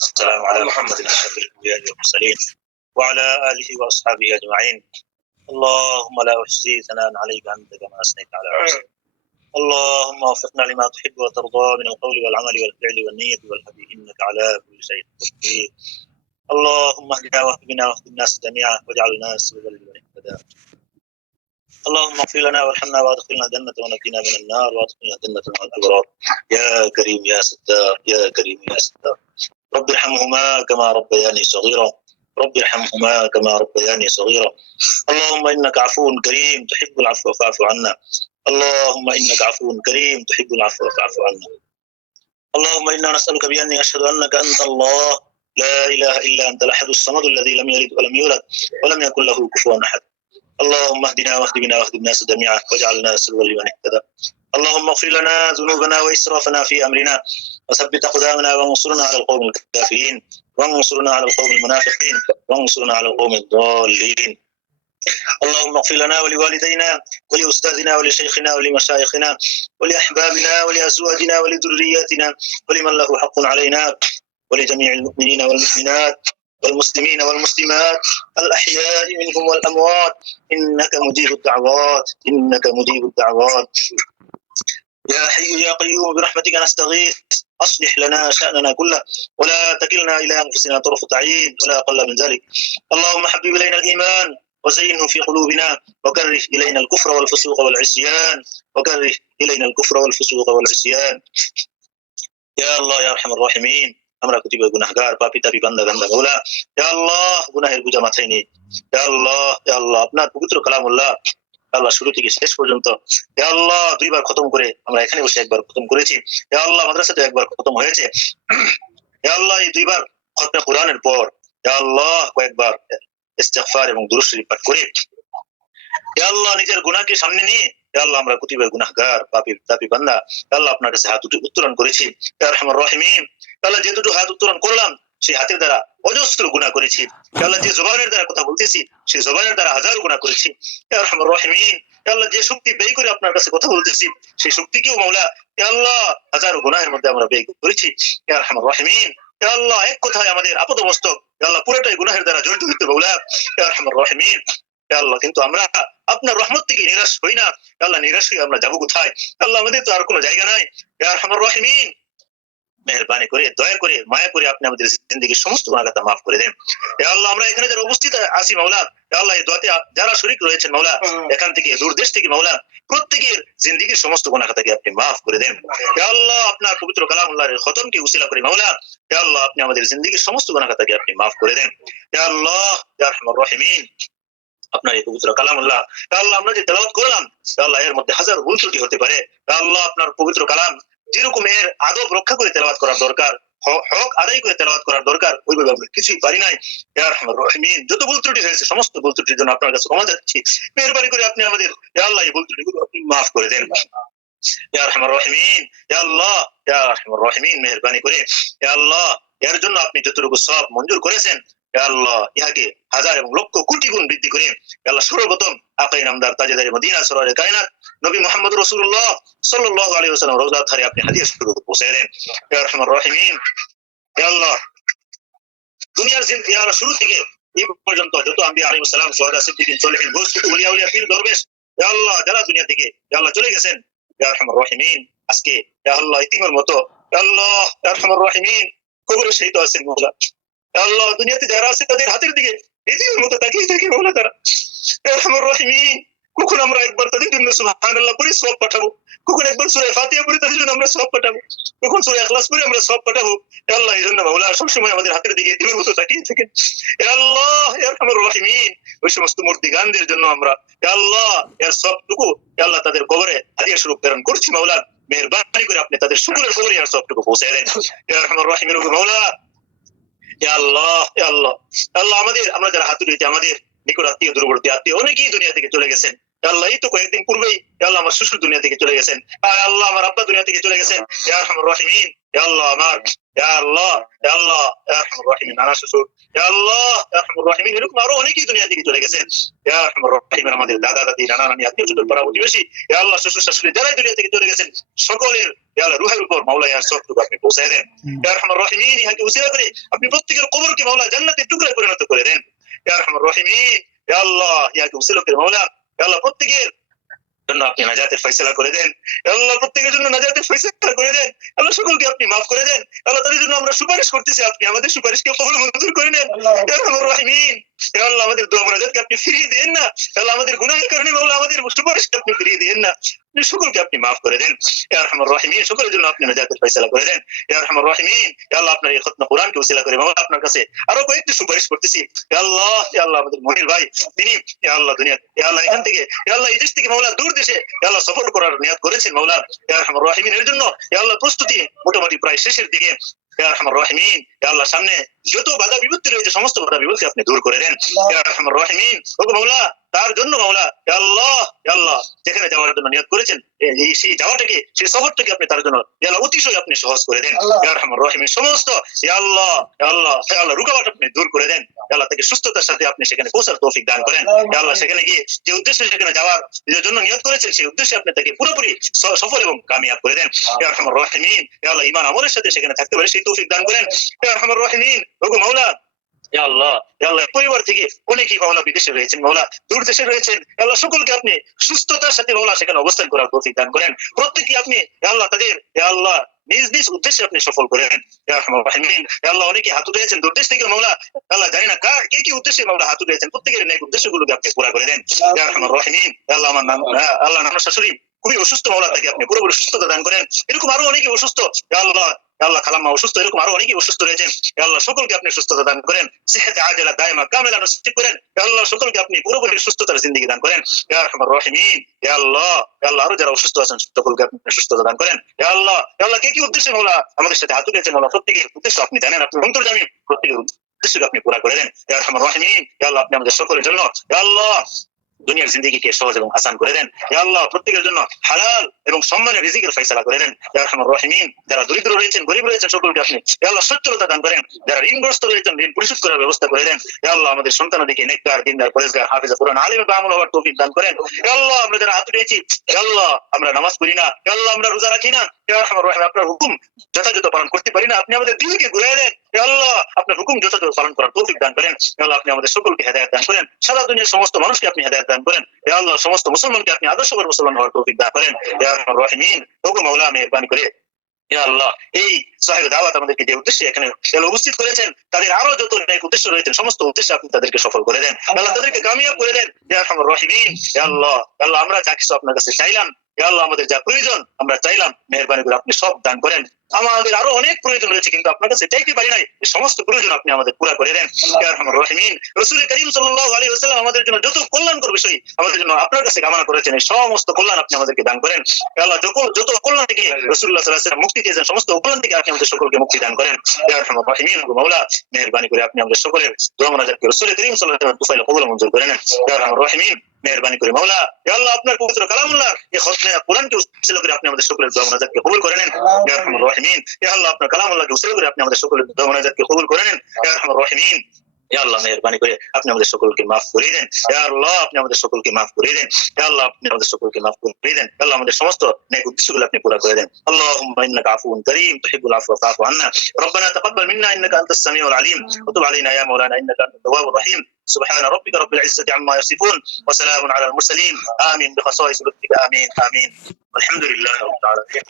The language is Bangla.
السلام على محمد أشرف الأنبياء والمرسلين وعلى آله وأصحابه أجمعين. اللهم لا أحصي ثناء عليك أنت كما أثنيت على نفسك. اللهم وفقنا لما تحب وترضى من القول والعمل والفعل والنية والهدي إنك على كل شيء قدير. اللهم اهدنا واهد بنا واهد الناس جميعا واجعلنا سببا لمن اهتدى. اللهم اغفر لنا وارحمنا وادخلنا الجنة ونجنا من النار وادخلنا الجنة مع الأبرار. يا كريم يا ستار يا كريم يا ستار. رب ارحمهما كما ربياني صغيرا. رب ارحمهما كما ربياني صغيرا. اللهم إنك عفو كريم تحب العفو فاعف عنا. اللهم إنك عفو كريم تحب العفو فاعف عنا. اللهم إنا نسألك بأني أشهد أنك أنت الله لا إله إلا أنت الأحد الصمد الذي لم يلد ولم يولد ولم يكن له كفوا أحد. اللهم اهدنا واهد بنا واهد الناس جميعا واجعلنا سببا لمن اهتدى. اللهم اغفر لنا ذنوبنا وإسرافنا في أمرنا وثبت أقدامنا وانصرنا على القوم الكافرين وانصرنا على القوم المنافقين وانصرنا على القوم الضالين. اللهم اغفر لنا ولوالدينا ولأستاذنا ولشيخنا ولمشايخنا ولأحبابنا ولأزواجنا ولذرياتنا ولمن له حق علينا ولجميع المؤمنين والمؤمنات والمسلمين والمسلمات الأحياء منهم والأموات إنك مجيب الدعوات إنك مجيب الدعوات. يا حي يا قيوم برحمتك نستغيث أصلح لنا شأننا كله ولا تكلنا إلى أنفسنا طرفة عين ولا أقل من ذلك. اللهم حبب إلينا الإيمان وزينه في قلوبنا وكره إلينا الكفر والفسوق والعصيان وكره إلينا الكفر والفسوق والعصيان. يا الله يا أرحم الراحمين আমরা কুতিবে গুনাহগার পাপী তাপী বান্দা বান্দা মওলা ইয়া আল্লাহ গুনাহের বোঝা মাথায় নিয়ে ইয়া আল্লাহ আপনার পবিত্র কালামুল্লাহ আল্লাহ শুরু থেকে শেষ পর্যন্ত ইয়া আল্লাহ দুইবার খতম করে আমরা এখানে বসে একবার খতম করেছি ইয়া আল্লাহ মাদ্রাসাতে একবার খতম হয়েছে ইয়া আল্লাহ এই দুইবার খতমে কোরআনের পর ইয়া আল্লাহ কয়েকবার ইস্তিগফার এবং দুরূদ শরীফ পাঠ করে ইয়া আল্লাহ নিজের গুনাহকে সামনে নিয়ে ইয়া আল্লাহ আমরা কুতিবে গুনাহগার পাপী তাপী বান্দা ইয়া আল্লাহ আপনার কাছে হাত উত্তোলন করেছি ইয়া আরহামার রাহিমিন আল্লাহ যে দুটো হাত উত্তোলন করলাম সেই হাতের দ্বারা অজস্র গুনাহ করেছি আল্লাহ যে জবানের দ্বারা কথা বলতেছি সেই জবানের দ্বারা হাজার গুনাহ করেছি ইয়া আরহামার রাহিমিন আল্লাহ যে শক্তি ব্যয় করে আপনার কাছে কথা বলতেছি সেই শক্তিকেও মাওলা ইয়া আল্লাহ হাজার গুনাহের মধ্যে আমরা ব্যয় করেছি ইয়া আরহামার রাহিমিন ইয়া আল্লাহ এক কথায় আমাদের আপাদমস্তক ইয়া আল্লাহ পুরোটাই গুনাহের দ্বারা জড়িত হইতে মাওলা ইয়া আরহামার রাহিমিন ইয়া আল্লাহ কিন্তু আমরা আপনার রহমত থেকে নিরাশ হই না আল্লাহ নিরাশ হয়ে আমরা যাবো কোথায় আল্লাহ আমাদের তো আর কোনো জায়গা নাই ইয়া আরহামার রাহিমিন মেহেরবানি করে দয়া করে মায়া করে আপনি আমাদের জিন্দেগির সমস্ত গুনাহগাতা মাফ করে দেন ইয়া আল্লাহ আমরা এখানে যারা উপস্থিত আছি মাওলা ইয়া আল্লাহ এই দোয়াতে যারা শরীক রয়েছেন মাওলা এখান থেকে দূর দেশ থেকে মাওলা প্রত্যেকের জিন্দেগির সমস্ত গুনাহগাতাকে আপনি মাফ করে দেন ইয়া আল্লাহ আপনার পবিত্র কালামুল্লাহর খতমকে উসিলা করে মাওলা ইয়া আল্লাহ আপনি আমাদের জিন্দেগির সমস্ত গুনাহগাতাকে আপনি মাফ করে দেন ইয়া আল্লাহ ইয়া আরহামার রাহিমিন আপনার এই পবিত্র কালামুল্লাহ ইয়া আল্লাহ আমরা যে তেলাওয়াত করলাম ইয়া আল্লাহ এর মধ্যে হাজার ভুল ত্রুটি হতে পারে ইয়া আল্লাহ আপনার পবিত্র কালাম যেরকম এর আদব রক্ষা করে তেলাওয়াত করার দরকার হক আদায় করে তেলাওয়াত করার দরকার ওইভাবে আমরা কিছুই পারি নাই ইয়া আরহামার রাহিমিন যত ভুল ত্রুটি হয়েছে সমস্ত ভুল ত্রুটির জন্য আপনার কাছে ক্ষমা চাচ্ছি মেহেরবানি করে আপনি আমাদের ইয়া আল্লাহ এই ভুল ত্রুটিগুলো আপনি মাফ করে দেন ইয়া আরহামার রাহিমিন ইয়া আল্লাহ ইয়া আরহামার রাহিমিন মেহেরবানি করে ইয়া আল্লাহ এর জন্য আপনি যতটুকু সওয়াব মঞ্জুর করেছেন ইয়া আল্লাহ ইহাকে হাজার এবং লক্ষ কোটি গুণ বৃদ্ধি করে ইয়া আল্লাহ সর্বপ্রথম আকাই নামদার তাজেদারে মদিনা সরওয়ারে কায়নাত নবী মুহাম্মদ রাসূলুল্লাহ সাল্লাল্লাহু আলাইহি ওয়াসাল্লাম রওজা ধারে আপনি হাদিয়া শুরু পৌঁছে দেন ইয়া আরহামার রাহিমিন ইয়া আল্লাহ দুনিয়ার ইয়া শুরু থেকে এই পর্যন্ত যত আম্বিয়া আলাইহিস সালাম শুহাদা সিদ্দিকিন সলিহিন গোসকুত ওলিয়া উলিয়া পীর দরবেশ ইয়া আল্লাহ যারা দুনিয়া থেকে ইয়া আল্লাহ চলে গেছেন ইয়া আরহামার রাহিমিন আজকে ইয়া আল্লাহ ইতিমের মতো ইয়া আল্লাহ ইয়া আরহামার রাহিমিন কবরে শহীদ আছেন মাওলা আল্লাহ দুনিয়াতে যারা আছে তাদের হাতের দিকে এতিমের মতো তাকিয়ে থাকে মাওলা তারা ইয়া আরহামার রাহিমিন কখন আমরা একবার তাদের জন্য সুবহানাল্লাহ পড়ে সওয়াব পাঠাবো কখন একবার সূরা ফাতিহা পড়ে তাদের জন্য আমরা সওয়াব পাঠাবো কখন সূরা ইখলাস পড়ে আমরা সওয়াব পাঠাবো ইয়া আল্লাহ এই জন্য মাওলা সব সময় আমাদের হাতের দিকে এতিমের মতো তাকিয়ে থাকেন ইয়া আল্লাহ ইয়া আরহামার রাহিমিন ওই সমস্ত মূর্তিগানদের জন্য আমরা ইয়া আল্লাহ এর সবটুকু ইয়া আল্লাহ তাদের কবরে হাদিয়া স্বরূপ প্রেরণ করছি মাওলা মেহেরবানি করে আপনি তাদের সকলের কবরে আর সবটুকু পৌঁছে দেন ইয়া আরহামার রাহিমিন মাওলা ইয়া আল্লাহ ইয়া আল্লাহ আল্লাহ আমাদের আমরা যারা হাত তুলেছি আমাদের নিকট আত্মীয় দূরবর্তী আত্মীয় অনেকেই দুনিয়া থেকে চলে গেছেন আল্লাহ এই তো কয়েকদিন পূর্বেই আল্লাহ আমার শ্বশুর দুনিয়া থেকে চলে গেছেন আল্লাহ আমার আব্বা দুনিয়া থেকে চলে গেছেন ইয়া আরহামার রাহিমিন ইয়া আল্লাহ আমার ইয়া আল্লাহ, ইয়া আল্লাহ, ইয়া আরহামার রাহিমিন, নানা শ্বশুর, ইয়া আল্লাহ, ইয়া আরহামার রাহিমিন, এরকম আরো অনেকেই দুনিয়া থেকে চলে গেছেন। ইয়া আরহামার রাহিমিন, আমাদের দাদা দাদি, নানা নানি, আত্মীয় স্বজন, পাড়া প্রতিবেশী, ইয়া আল্লাহ, শ্বশুর শাশুড়ি যারাই দুনিয়া থেকে চলে গেছেন সকলের ইয়া আল্লাহ রুহের উপর মাওলা ইয়ার সবটুকু আপনি পৌঁছায় দেন। ইয়া আরহামার রাহিমিন, ইহাকে উসিলা করে আপনি প্রত্যেকের কবরকে মাওলা জান্নাতের টুকরায় পরিণত করে দেন। ইয়া আরহামার রাহিমিন, ইয়া আল্লাহ, ইহাকে উসিলা করে মাওলা ইয়া আল্লাহ প্রত্যেকের জন্য আপনি নাজাতের ফয়সালা করে দেন। আল্লাহ প্রত্যেকের জন্য নাজাতের ফয়সালা করে দেন। আল্লাহ সকলকে আপনি মাফ করে দেন। আল্লাহ তাদের জন্য আমরা সুপারিশ করতেছি, আপনি আমাদের সুপারিশকে কবুল মঞ্জুর করে নেন। ইয়া আরহামার রাহিমিন, ইয়া আল্লাহ আমাদের দোয়া মুনাজাতকে আপনি ফিরিয়ে দেন না। আল্লাহ আমাদের গুনাহের কারণে মাওলা আমাদের সুপারিশকে আপনি ফিরিয়ে দেন না। আপনি সকলকে আপনি মাফ করে দেন। ইয়া আরহামার রাহিমিন, সকলের জন্য আপনি নাজাতের ফয়সালা করে দেন। ইয়া আরহামার রাহিমিন, ইয়া আল্লাহ আপনার এই খতনা কোরআনকে উসিলা করে মাওলা আপনার কাছে আরো কয়েকটি সুপারিশ করতেছি। ইয়া আল্লাহ আমাদের মনির ভাই, তিনি ইয়া আল্লাহ দুনিয়া ইয়া আল্লাহ এখান থেকে ইয়া আল্লাহ এই দেশ থেকে মাওলা দূর দেশে ইয়া আল্লাহ সফর করার নিয়ত করেছেন মাওলা। ইয়া আরহামার রাহিমিন, এর জন্য ইয়া আল্লাহ প্রস্তুতি মোটামুটি প্রায় শেষের দিকে। ইয়া আরহামার রাহিমিন, ইয়া আল্লাহ সামনে যত বাধা বিপত্তি রয়েছে সমস্ত বাধা বিপত্তি আপনি দূর করে দেন। ইয়া আরহামার রাহিমিন, ওগো মাওলা তার জন্য মাওলা ইয়া আল্লাহ যেখানে যাওয়ার জন্য নিয়ত করেছেন সেই যাওয়াটাকে সেই সফরটাকে আপনি তার জন্য ইয়া আল্লাহ অতিশয় আপনি সহজ করে দেন। ইয়া আরহামার রাহিমিন, সমস্ত ইয়া আল্লাহ রুকাওয়াট আপনি দূর করে দেন। ইয়া আল্লাহ তাকে সুস্থতার সাথে আপনি সেখানে পৌঁছার তৌফিক দান করেন। ইয়া আল্লাহ সেখানে গিয়ে যে উদ্দেশ্যে সেখানে যাওয়ার জন্য নিয়ত করেছেন সেই উদ্দেশ্যে আপনি তাকে পুরোপুরি সফল এবং কামিয়াব করে দেন। ইয়া আরহামার রাহিমিন, ইয়া আল্লাহ ঈমান আমলের সাথে সেখানে থাকতে পারে সেই তৌফিক দান করেন। ইয়া আরহামার রাহিমিন, ওগো মাওলা ইয়া আল্লাহ পরিবার থেকে অনেকেই মাওলা বিদেশে রয়েছেন, মাওলা দূর দেশে রয়েছেন। আল্লাহ সকলকে আপনি সুস্থতার সাথে মাওলা সেখানে অবস্থান করার তৌফিক দান করেন। প্রত্যেককে আপনি আল্লাহ তাদের আল্লাহ নিজ নিজ উদ্দেশ্যে আপনি সফল করেন। ইয়া আরহামার রাহিমিন, আল্লাহ অনেকে হাত উঠিয়েছেন দূর দেশ থেকে মাওলা, আল্লাহ জানি না কে কি উদ্দেশ্যে মাওলা হাত উঠিয়েছেন, প্রত্যেকের নেক উদ্দেশ্যগুলোকে আপনি পুরা করে দেন। ইয়া আরহামার রাহিমিন, আল্লাহ আমার নাম আল্লাহ নানা শাশুড়ি খুবই অসুস্থ, মাওলা তাকে আপনি পুরোপুরি সুস্থতা দান করেন। এরকম আরো অনেকে অসুস্থ, আল্লাহ খালাম্মা অসুস্থ, এরকম আরো অনেকেই অসুস্থ রয়েছেন। আল্লাহ সকলকে আপনি সুস্থতা দান করেন, সিহতে আজলা দায়মা কামেলা নসিব করেন। আল্লাহ সকলকে আপনি পুরোপুরি সুস্থতার জিন্দেগি দান করেন। ইয়া আরহামার রাহিমিন, ইয়া আল্লাহ আরো যারা অসুস্থ আছেন সকলকে আপনি সুস্থতা দান করেন। ইয়া আল্লাহ কে কি উদ্দেশ্যে মাওলা আমাদের সাথে হাত উঠিয়েছেন, মাওলা প্রত্যেকের উদ্দেশ্য আপনি জানেন, আপনি অন্তর্জামী, প্রত্যেকের উদ্দেশ্যকে আপনি পুরা করে দেন। ইয়া আরহামার রাহিমিন, ইয়া আল্লাহ আপনি আমাদের সকলের জন্য ইয়া আল্লাহ দুনিয়ার জিন্দেগিকে সহজ এবং আসান করে দেন। ইয়া আল্লাহ প্রত্যেকের জন্য হালাল এবং সম্মানের রিজিকের ফয়সালা করে দেন। ইয়া আরহামার রাহিমিন, যারা দরিদ্র রয়েছেন, গরিব রয়েছেন, সকলকে আপনি ইয়া আল্লাহ সচ্ছলতা দান করেন। যারা ঋণগ্রস্ত রয়েছেন ঋণ পরিশোধ করার ব্যবস্থা করে দেন। ইয়া আল্লাহ আমাদের সন্তানাদিকে নেককার, দিনদার, পরেজগার, হাফেজা কুরআন আলিম বা আমল হওয়ার তৌফিক দান করেন। ইয়া আল্লাহ আমরা যারা হাত উঠিয়েছি, ইয়া আল্লাহ আমরা নামাজ পড়ি না, ইয়া আল্লাহ আমরা রোজা রাখি না, ইয়া আরহামার রাহিম আপনার হুকুম যথাযথ পালন করতে পারি না, আপনি আমাদের দিলকে ঘুরিয়ে দেন। ইয়া আল্লাহ আপনার হুকুম যথাযথ পালন করার তৌফিক দান করেন। ইয়া আল্লাহ আপনি আমাদের সকলকে হেদায়েত দান করেন, সারা দুনিয়ার সমস্ত মানুষকে আপনি হেদায়েত দান করেন। ইয়া আল্লাহ সমস্ত মুসলমানকে আপনি আদর্শবান মুসলমান হওয়ার তৌফিক দান করেন। ইয়া আরহামার রাহিমিন, ওগো মাওলা মেহেরবানি করে ইয়া আল্লাহ এই সাহেব দাওয়াত আমাদেরকে যে উদ্দেশ্যে এখানে উপস্থিত করেছেন তাদের আরো যত নেক উদ্দেশ্য রয়েছে সমস্ত উদ্দেশ্যে আপনি তাদেরকে সফল করে দেন। আল্লাহ তাদেরকে কামিয়াব করে দেন। ইয়া আরহামার রাহিমিন, ইয়া আল্লাহ আমরা যা কিছু আপনার কাছে চাইলাম, ইয়া আল্লাহ আমাদের যা প্রয়োজন আমরা চাইলাম, মেহেরবানি করে আপনি সব দান করেন। আমাদের আরো অনেক প্রয়োজন রয়েছে কিন্তু আপনার কাছে চাইতে পারি নাই, এই সমস্ত প্রয়োজন আপনি আমাদের পুরা করে দেন। ইয়া আরহামার রাহিমিন, রাসূল করিম সাল্লাল্লাহু আলাইহি ওয়াসাল্লাম আমাদের জন্য যত কল্যাণকর বিষয় আমাদের জন্য আপনার কাছে কামনা করেছেন, এই সমস্ত কল্যাণ আপনি আমাদেরকে দান করেন। ইয়া আল্লাহ যত কল্যাণ থেকে রাসূলুল্লাহ সাল্লাল্লাহু আলাইহি ওয়াসাল্লাম মুক্তি দিয়েছেন সমস্ত কল্যাণ থেকে আপনি আমাদের সকলকে মুক্তি দান করেন। ইয়া আরহামার রাহিমিন, মাওলা মেহেরবানি করে আপনি আমাদের সকলের দোয়া মুনাজাতকে রাসূল করিম সাল্লাল্লাহু আলাইহি ওয়াসাল্লাম তুফাইল কবুল মঞ্জুর করে নেন। ইয়া আরহামার রাহিমিন, মেহেরবানি করে মাওলা ইয়া আল্লাহ আপনার পবিত্র কালামুল্লাহ এই খতমে কোরআনকে উসিলা করে আপনি আমাদের সকলের দোয়া মুনাজাতকে কবুল করে নেন। ইয়া আরহামার রাহিমিন, ইয়া আল্লাহ আপনার কালামুল্লাহকে উসিলা করে আপনি আমাদের সকলের দোয়া মুনাজাতকে কবুল করে নেন। ইয়া আরহামার রাহিমিন, ইয়া আল্লাহ মেহেরবানি করে আপনি আমাদের সকলকে মাফ করে দেন। ইয়া আল্লাহ আপনি আমাদের সকলকে মাফ করে দেন। ইয়া আল্লাহ আপনি আমাদের সকলকে মাফ করে দেন। ইয়া আল্লাহ আমাদের সমস্ত নেক উদ্দেশ্যগুলো আপনি পুরা করে দেন। আল্লাহুম্মা ইন্নাকা আফুউন কারীম তুহিব্বুল আফওয়া ফা'ফু আন্না রব্বানা তাকাব্বাল মিন্না ইন্নাকা আনতাস সামিউল আলিম ওয়া তুব আলাইনা ইয়া মাওলানা ইন্নাকা আনতাত তাওয়াবুর রহিম। سبحان ربك رب العزة عما يصفون وسلام على المرسلين آمين بخصائص لطفك آمين والحمد لله رب العالمين.